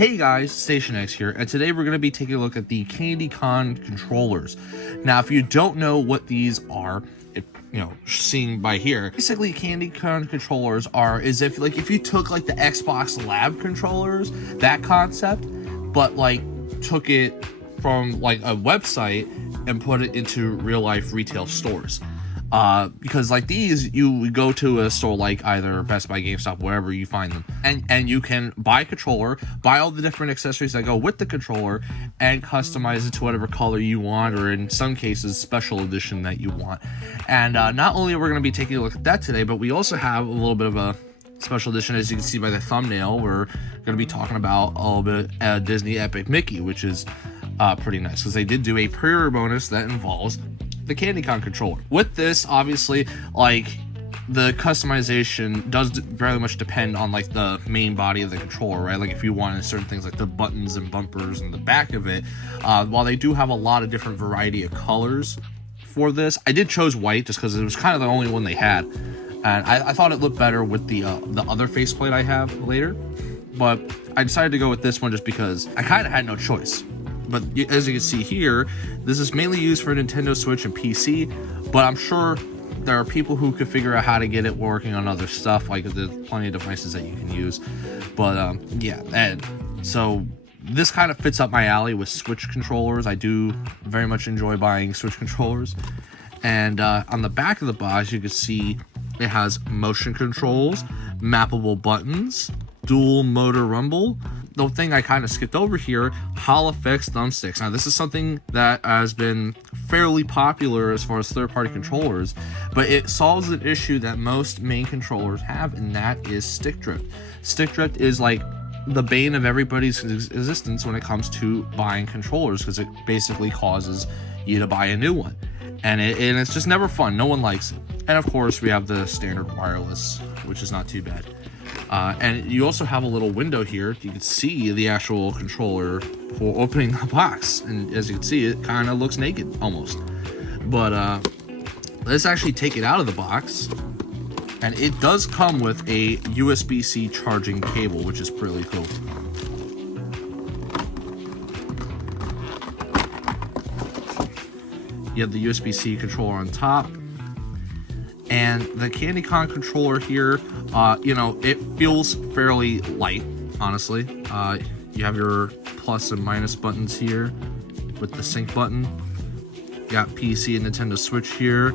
Hey guys, Station X here, and today we're going to be taking a look at the CandyCon controllers. Now, if you don't know what these are, seeing by here, basically CandyCon controllers is if you took like the Xbox Lab controllers, that concept, but like took it from like a website and put it into real life retail stores. Because like these, you go to a store like either Best Buy, GameStop, wherever you find them, and you can buy a controller, buy all the different accessories that go with the controller, and customize it to whatever color you want, or in some cases, special edition that you want. And not only are we going to be taking a look at that today, but we also have a little bit of a special edition. As you can see by the thumbnail, we're going to be talking about a little bit Disney Epic Mickey, which is pretty nice, because they did do a pre-order bonus that involves the CandyCon controller. With this, obviously, like, the customization does very much depend on like the main body of the controller, right? Like if you wanted certain things like the buttons and bumpers in the back of it, while they do have a lot of different variety of colors for this, I did chose white just because it was kind of the only one they had, and I thought it looked better with the other faceplate I have later, but I decided to go with this one just because I kind of had no choice. But as you can see here, this is mainly used for Nintendo Switch and PC, but I'm sure there are people who could figure out how to get it working on other stuff, like there's plenty of devices that you can use. But yeah, and so this kind of fits up my alley with Switch controllers. I do very much enjoy buying Switch controllers. And on the back of the box, you can see it has motion controls, mappable buttons, dual motor rumble. The thing I kind of skipped over here, Hall Effects thumbsticks. Now this is something that has been fairly popular as far as third-party controllers, but it solves an issue that most main controllers have, and that is stick drift. Stick drift is like the bane of everybody's existence when it comes to buying controllers, because it basically causes you to buy a new one, and it's just never fun. No one likes it. And of course we have the standard wireless, which is not too bad. And you also have a little window here. You can see the actual controller for opening the box, and as you can see, it kind of looks naked almost. But let's actually take it out of the box, and it does come with a USB-C charging cable, which is pretty cool. You have the USB-C controller on top, and the CandyCon controller here, it feels fairly light, honestly. You have your plus and minus buttons here with the sync button. You got PC and Nintendo Switch here,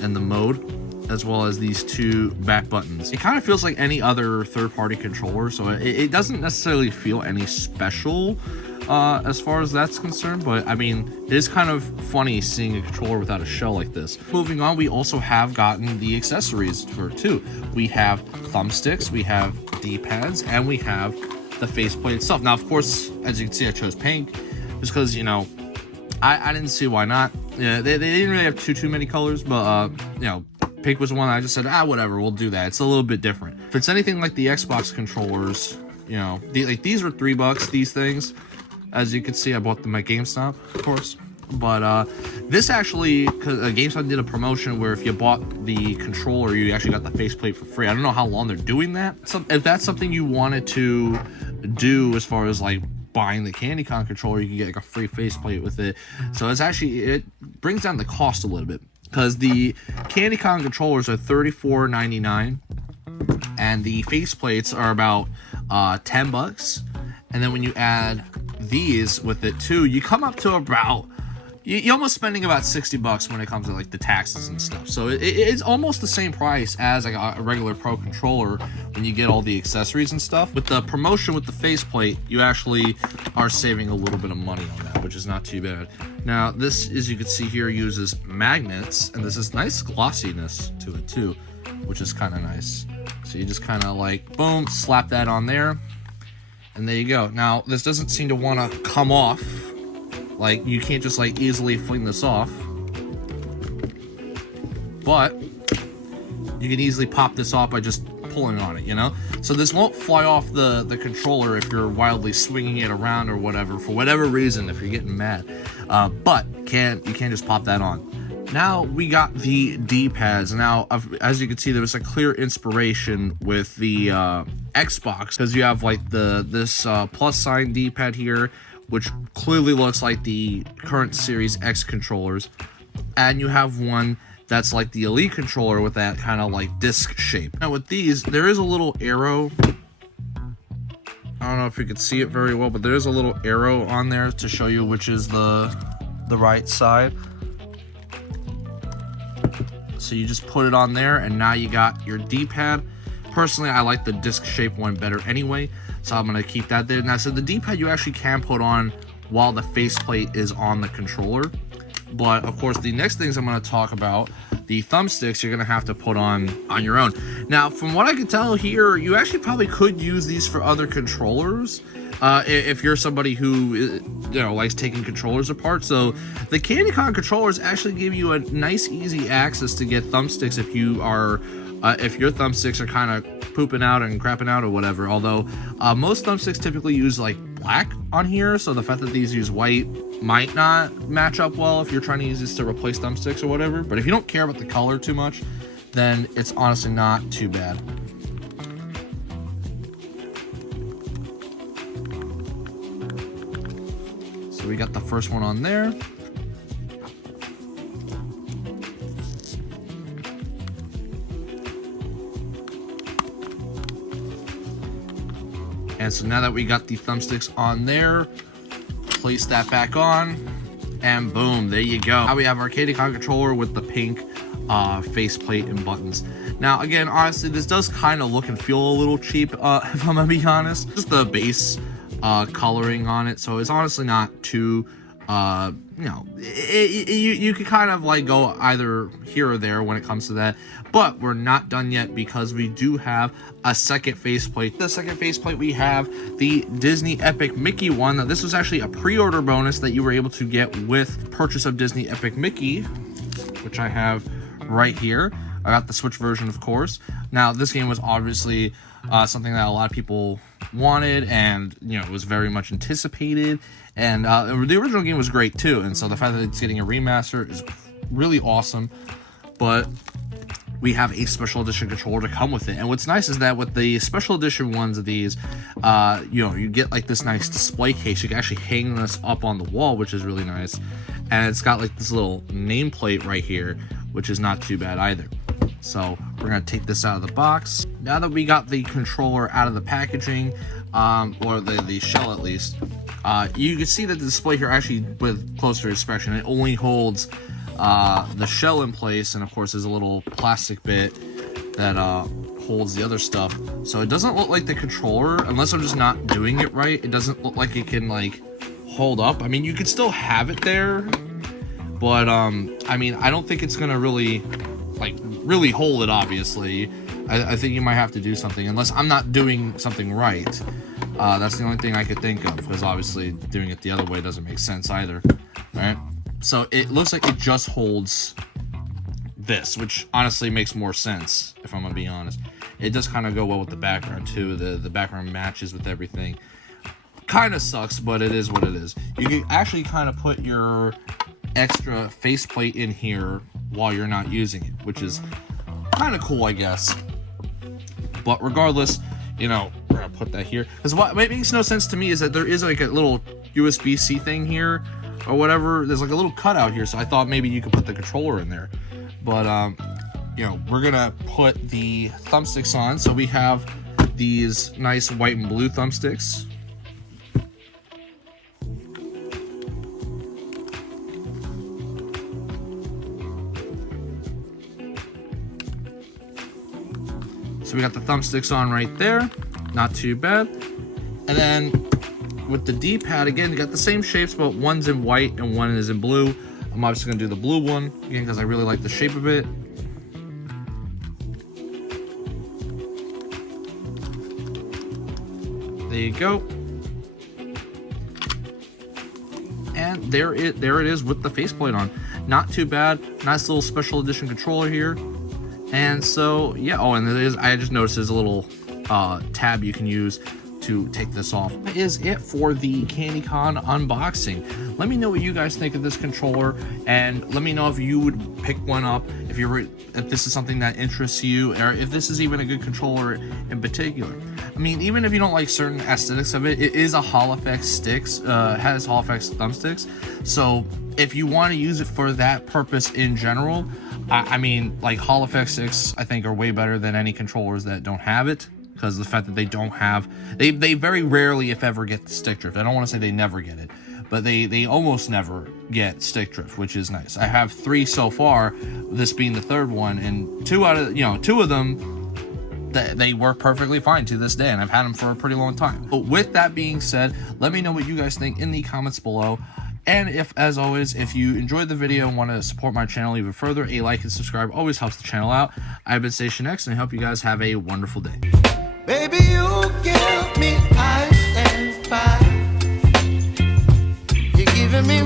and the mode, as well as these two back buttons. It kind of feels like any other third-party controller, so it doesn't necessarily feel any special as far as that's concerned, but I mean, it is kind of funny seeing a controller without a shell like this. Moving on, we also have gotten the accessories for it too. We have thumbsticks, we have D-pads, and we have the faceplate itself. Now, of course, as you can see, I chose pink just because, I didn't see why not. Yeah, they didn't really have too many colors, but pink was one I just said, whatever, we'll do that. It's a little bit different. If it's anything like the Xbox controllers, these were $3, these things. As you can see, I bought them at GameStop, of course. But this actually, because GameStop did a promotion where if you bought the controller, you actually got the faceplate for free. I don't know how long they're doing that. So if that's something you wanted to do as far as like buying the CandyCon controller, you can get like a free faceplate with it. So it brings down the cost a little bit, because the CandyCon controllers are $34.99, and the faceplates are about $10. And then when you add these with it too, you come up to about, you're almost spending about $60 when it comes to like the taxes and stuff. So it's almost the same price as like a regular Pro controller when you get all the accessories and stuff. With the promotion with the faceplate, you actually are saving a little bit of money on that, which is not too bad. Now this, as you can see here, uses magnets, and there's this nice glossiness to it too, which is kind of nice. So you just kind of like, boom, slap that on there, and there you go. Now, this doesn't seem to want to come off. Like, you can't just, like, easily fling this off. But you can easily pop this off by just pulling on it, So this won't fly off the controller if you're wildly swinging it around or whatever, for whatever reason, if you're getting mad. But you can't just pop that on. Now we got the D-pads. Now, as you can see, there was a clear inspiration with the Xbox, because you have like this plus sign D-pad here, which clearly looks like the current Series X controllers, and you have one that's like the Elite controller with that kind of like disc shape. Now with these, there is a little arrow. I don't know if you can see it very well, but there is a little arrow on there to show you which is the right side. So you just put it on there, and now you got your D-pad. Personally, I like the disc shape one better anyway, so I'm gonna keep that there. Now, so the D-pad you actually can put on while the faceplate is on the controller. But of course, the next things I'm going to talk about, the thumbsticks, you're going to have to put on your own. Now, from what I can tell here, you actually probably could use these for other controllers if you're somebody who likes taking controllers apart. So the CandyCon controllers actually give you a nice, easy access to get thumbsticks if you are if your thumbsticks are kind of pooping out and crapping out or whatever. Although most thumbsticks typically use like black on here, so the fact that these use white might not match up well if you're trying to use this to replace thumbsticks or whatever. But if you don't care about the color too much, then it's honestly not too bad. So we got the first one on there. And so now that we got the thumbsticks on there, place that back on, and boom, there you go. Now we have our CandyCon controller with the pink faceplate and buttons. Now again, honestly, this does kind of look and feel a little cheap, if I'm gonna be honest. Just the base coloring on it, so it's honestly not too you could kind of like go either here or there when it comes to that. But we're not done yet, because we do have a second faceplate. The second faceplate, we have the Disney Epic Mickey one. Now, this was actually a pre-order bonus that you were able to get with purchase of Disney Epic Mickey, which I have right here. I got the Switch version, of course. Now, this game was obviously something that a lot of people wanted, and it was very much anticipated. And the original game was great too, and so the fact that it's getting a remaster is really awesome. But we have a special edition controller to come with it. And what's nice is that with the special edition ones of these, you get like this nice display case. You can actually hang this up on the wall, which is really nice. And it's got like this little nameplate right here, which is not too bad either. So we're gonna take this out of the box. Now that we got the controller out of the packaging, or the shell at least, you can see that the display here, actually with closer inspection, it only holds the shell in place, and of course there's a little plastic bit that holds the other stuff. So it doesn't look like the controller, unless I'm just not doing it right, it doesn't look like it can like hold up. I mean, you could still have it there, but I mean, I don't think it's gonna really hold it, obviously. I think you might have to do something, unless I'm not doing something right. That's the only thing I could think of, because obviously doing it the other way doesn't make sense either. Alright, so it looks like it just holds this, which honestly makes more sense, if I'm gonna be honest. It does kind of go well with the background too. The background matches with everything. Kind of sucks, but it is what it is. You can actually kind of put your extra faceplate in here while you're not using it, which is kind of cool, I guess. But regardless, we're gonna put that here, because what makes no sense to me is that there is like a little USB-C thing here or whatever. There's like a little cutout here, so I thought maybe you could put the controller in there. But we're gonna put the thumbsticks on. So we have these nice white and blue thumbsticks. So we got the thumbsticks on right there, not too bad. And then with the D-pad, again, you got the same shapes, but one's in white and one is in blue. I'm obviously gonna do the blue one, again, because I really like the shape of it. There you go. And there it is with the faceplate on. Not too bad, nice little special edition controller here. And so, yeah, oh, and I just noticed there's a little tab you can use to take this off. That is it for the CandyCon unboxing. Let me know what you guys think of this controller, and let me know if you would pick one up, if this is something that interests you, or if this is even a good controller in particular. I mean, even if you don't like certain aesthetics of it, it is a Hall Effect sticks, has Hall Effect thumbsticks. So if you want to use it for that purpose in general, I mean, like Hall Effect sticks, I think are way better than any controllers that don't have it, because the fact that they don't have, they very rarely, if ever, get stick drift. I don't want to say they never get it, but they almost never get stick drift, which is nice. I have 3 so far, this being the 3rd one, and 2 of them, they work perfectly fine to this day, and I've had them for a pretty long time. But with that being said, let me know what you guys think in the comments below. And as always, if you enjoyed the video and want to support my channel even further, a like and subscribe always helps the channel out. I've been Station X, and I hope you guys have a wonderful day. Baby, you give me ice and fire. You're giving me